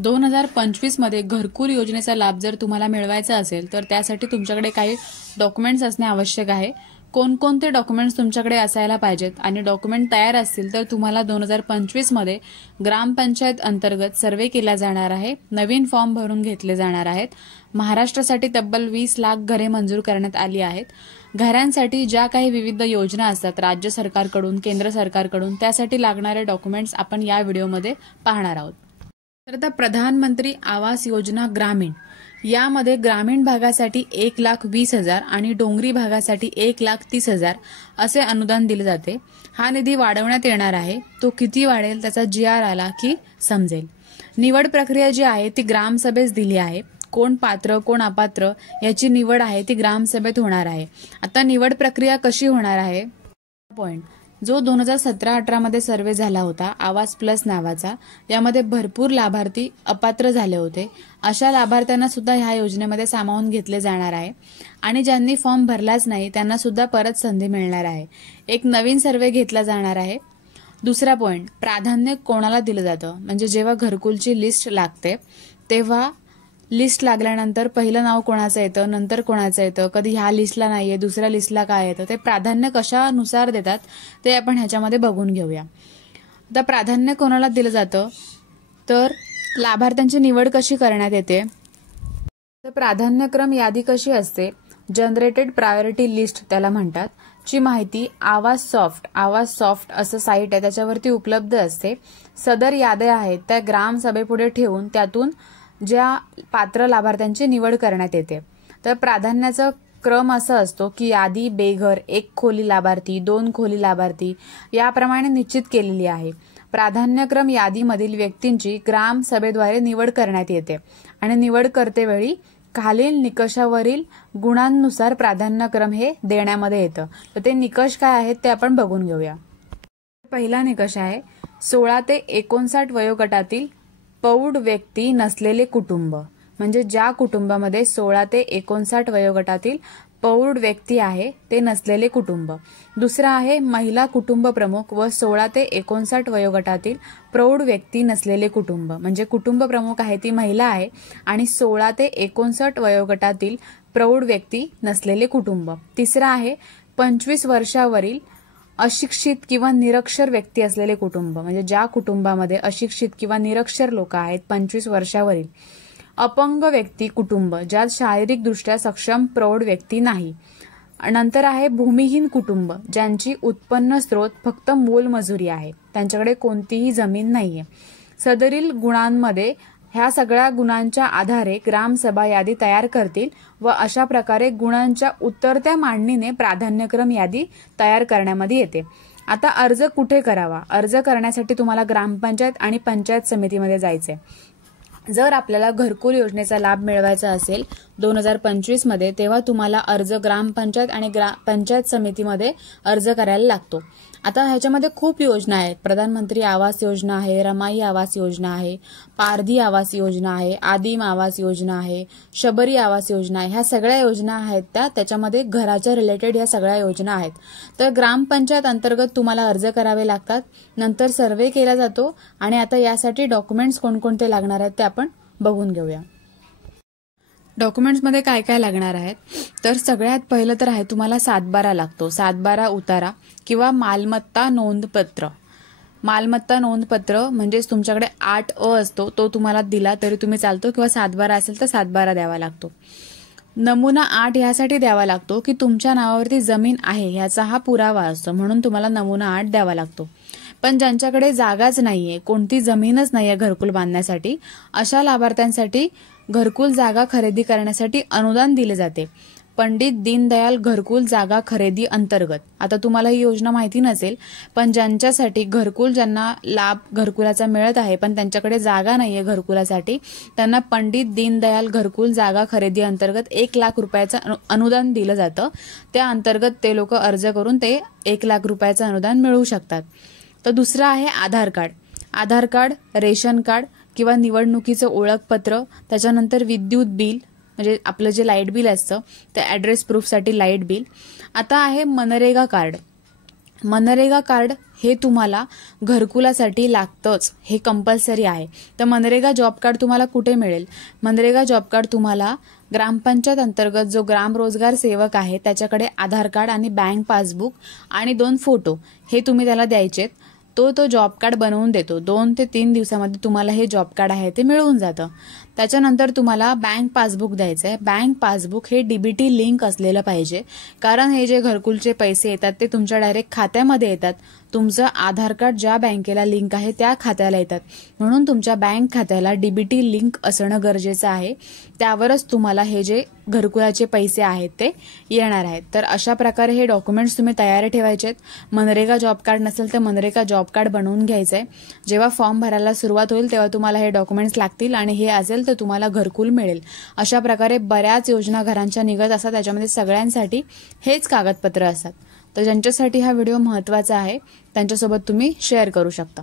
2025 मध्ये घरकुल योजनेचा लाभ जर तुम्हाला मिळवायचा असेल तर त्यासाठी तुमच्याकडे काही डॉक्युमेंट्स असणे आवश्यक आहे. कोणकोणते डॉक्युमेंट्स तुमच्याकडे असायला पाहिजेत आणि डॉक्युमेंट तयार असतील तर तुम्हाला 2025 मध्ये ग्रामपंचायत अंतर्गत सर्वे केला जाणार आहे. नवीन फॉर्म भरून घेतले जाणार आहेत. महाराष्ट्रासाठी तब्बल 20 लाख घरे मंजूर करण्यात आली आहेत. घरांसाठी ज्या काही विविध योजना असतात राज्य सरकारकडून, केंद्र सरकारकडून, त्यासाठी लागणारे डॉक्युमेंट्स आपण या व्हिडिओमध्ये पाहणार आहोत. तर आता प्रधानमंत्री आवास योजना ग्रामीण यामध्ये ग्रामीण भागासाठी 1,20,000 आणि डोंगरी भागासाठी 1,30,000 असे अनुदान दिले जाते. हा निधी वाढवण्यात येणार आहे. तो किती वाढेल त्याचा GR आला की समजेल. निवड प्रक्रिया जी आहे ती ग्रामसभेस दिली आहे. कोण पात्र कोण अपात्र याची निवड आहे ती ग्रामसभेत होणार आहे. आता निवड प्रक्रिया कशी होणार आहे? पॉइंट जो 2017-18 मध्ये सर्वे झाला होता आवास प्लस नावाचा, यामध्ये भरपूर लाभार्थी अपात्र झाले होते. अशा लाभार्थ्यांना सुद्धा ह्या योजनेमध्ये सामावून घेतले जाणार आहे आणि ज्यांनी फॉर्म भरलाच नाही त्यांना सुद्धा परत संधी मिळणार आहे. एक नवीन सर्वे घेतला जाणार आहे. दुसरा पॉइंट, प्राधान्य कोणाला दिलं जातं, म्हणजे जेव्हा घरकुलची लिस्ट लागते तेव्हा लिस्ट लागल्यानंतर पहिलं नाव कोणाचं येतं, नंतर कोणाचं येतं, कधी ह्या लिस्टला नाहीये दुसऱ्या लिस्टला काय येतं, ते प्राधान्य कशानुसार देतात ते आपण ह्याच्यामध्ये बघून घेऊया. आता प्राधान्य कोणाला दिलं जातं तर लाभार्थ्यांची निवड कशी करण्यात येते, तर प्राधान्यक्रम यादी कशी असते, जनरेटेड प्रायोरिटी लिस्ट त्याला म्हणतात, ची माहिती आवास सॉफ्ट असं साईट आहे त्याच्यावरती उपलब्ध असते. सदर याद्या आहेत त्या ग्रामसभेपुढे ठेवून त्यातून ज्या पात्र लाभार्थ्यांची निवड करण्यात येते. तर प्राधान्याचा क्रम असा असतो की यादी बेघर, 1 खोली लाभार्थी, 2 खोली लाभार्थी याप्रमाणे निश्चित केलेली आहे. प्राधान्यक्रम यादीमधील व्यक्तींची ग्रामसभेद्वारे निवड करण्यात येते आणि निवड करतेवेळी खालील निकषावरील गुणांनुसार प्राधान्यक्रम हे देण्यामध्ये येतं. तर ते निकष काय आहेत ते आपण बघून घेऊया. पहिला निकष आहे 16 ते 59 वयोगटातील प्रौढ व्यक्ती नसलेले कुटुंब, म्हणजे ज्या कुटुंबामध्ये 16 ते 59 वयोगटातील प्रौढ व्यक्ती आहे ते नसलेले कुटुंब. दुसरा आहे महिला कुटुंब प्रमुख व 16 ते 59 वयोगटातील प्रौढ व्यक्ती नसलेले कुटुंब, म्हणजे कुटुंब प्रमुख आहे ती महिला आहे आणि 16 ते 59 वयोगटातील प्रौढ व्यक्ती नसलेले कुटुंब. तिसरा आहे 25 वर्षावरील अशिक्षित किंवा निरक्षर व्यक्ती असलेले कुटुंब, म्हणजे ज्या कुटुंबामध्ये अशिक्षित किंवा निरक्षर लोक आहेत 25 वर्षावरील. अपंग व्यक्ती कुटुंब, ज्यात शारीरिकदृष्ट्या सक्षम प्रौढ व्यक्ती नाही. नंतर आहे भूमिहीन कुटुंब, ज्यांची उत्पन्न स्रोत फक्त मोलमजुरी आहे, त्यांच्याकडे कोणतीही जमीन नाहीये. सदरील गुणांमध्ये ह्या सगळ्या गुणांच्या आधारे ग्रामसभा यादी तयार करतील व अशा प्रकारे गुणांच्या उतरत्या मांडणीने प्राधान्यक्रम यादी तयार करण्यामध्ये येते. आता अर्ज कुठे करावा? अर्ज करण्यासाठी तुम्हाला ग्रामपंचायत आणि पंचायत समितीमध्ये जायचंय. जर आपल्याला घरकुल योजनेचा लाभ मिळवायचा असेल 2025 मध्ये, तेव्हा तुम्हाला अर्ज ग्रामपंचायत आणि पंचायत समितीमध्ये अर्ज करायला लागतो. आता ह्याच्यामध्ये खूप योजना आहेत. प्रधानमंत्री आवास योजना आहे, रमाई आवास योजना आहे, पारधी आवास योजना आहे, आदिम आवास योजना आहे, शबरी आवास योजना आहे. ह्या सगळ्या योजना आहेत त्याच्यामध्ये घराच्या रिलेटेड ह्या सगळ्या योजना आहेत. तर ग्रामपंचायत अंतर्गत तुम्हाला अर्ज करावे लागतात. नंतर सर्वे केला जातो आणि आता यासाठी डॉक्युमेंट्स कोणकोणते लागणार आहेत ते आपण बघून घेऊया. डॉक्युमेंट्समध्ये काय काय लागणार आहेत, तर सगळ्यात पहिलं तर आहे तुम्हाला 7/12 लागतो. 7/12 उतारा किंवा मालमत्ता नोंदपत्र. मालमत्ता नोंदपत्र म्हणजेच तुमच्याकडे 8A असतो तो तुम्हाला दिला तरी तुम्ही चालतो, किंवा 7/12 असेल तर 7/12 द्यावा लागतो. नमुना 8 यासाठी द्यावा लागतो की तुमच्या नावावरती जमीन आहे याचा हा पुरावा असतो, म्हणून तुम्हाला नमुना 8 द्यावा लागतो. पण ज्यांच्याकडे जागाच नाहीये, कोणती जमीनच नाहीये घरकुल बांधण्यासाठी, अशा लाभार्थ्यांसाठी घरकुल जागा खरेदी करण्यासाठी अनुदान दिले जाते पंडित दीनदयाल घरकुल जागा खरेदी अंतर्गत. आता तुम्हाला ही योजना माहिती नसेल, पण ज्यांच्यासाठी ज्यांना लाभ घरकुलाचा मिळत आहे पण त्यांच्याकडे जागा नाहीये घरकुलासाठी, त्यांना पंडित दीनदयाल घरकुल जागा खरेदी अंतर्गत 1 लाख रुपयाचं अनुदान दिलं जातं. त्या अंतर्गत ते लोक अर्ज करून ते 1 लाख रुपयाचं अनुदान मिळवू शकतात. तर दुसरं आहे आधार कार्ड, रेशन कार्ड किंवा निवडणुकीचं ओळखपत्र, त्याच्यानंतर विद्युत बिल म्हणजे आपलं जे लाईट बिल असतं ते ॲड्रेस प्रूफसाठी लाईट बिल. आता आहे मनरेगा कार्ड. मनरेगा कार्ड हे तुम्हाला घरकुलासाठी लागतंच, हे कंपल्सरी आहे. तर मनरेगा जॉब कार्ड तुम्हाला कुठे मिळेल? मनरेगा जॉब कार्ड तुम्हाला ग्रामपंचायत अंतर्गत जो ग्राम रोजगार सेवक आहे त्याच्याकडे आधार कार्ड आणि बँक पासबुक आणि 2 फोटो हे तुम्ही त्याला द्यायचेत. तो जॉब कार्ड बनवून देतो. 2 ते 3 दिवसामध्ये तुम्हाला हे जॉब कार्ड आहे ते मिळून जातं. त्याच्यानंतर तुम्हाला बँक पासबुक द्यायचं आहे. बँक पासबुक हे डीबीटी लिंक असलेलं पाहिजे, कारण हे जे घरकुलचे पैसे येतात ते तुमच्या डायरेक्ट खात्यामध्ये येतात. तुमचं आधार कार्ड ज्या बँकेला लिंक आहे त्या खात्याला येतात, म्हणून तुमच्या बँक खात्याला डीबीटी लिंक असणं गरजेचं आहे. त्यावरच तुम्हाला हे जे घरकुलाचे पैसे आहेत ते येणार आहेत. तर अशा प्रकारे हे डॉक्युमेंट्स तुम्ही तयार ठेवायचेत. मनरेगा जॉब कार्ड नसेल तर मनरेगा जॉब कार्ड बनवून घ्यायचंय. जेव्हा फॉर्म भरायला सुरुवात होईल तेव्हा तुम्हाला हे डॉक्युमेंट्स लागतील आणि हे असेल तर तुम्हाला घरकुल मिळेल. अशा प्रकारे बऱ्याच योजना घरांच्या निघत असतात, त्याच्यामध्ये सगळ्यांसाठी हेच कागदपत्र असतात. तर ज्यांच्यासाठी हा व्हिडिओ महत्त्वाचा आहे त्यांच्यासोबत तुम्ही शेअर करू शकता.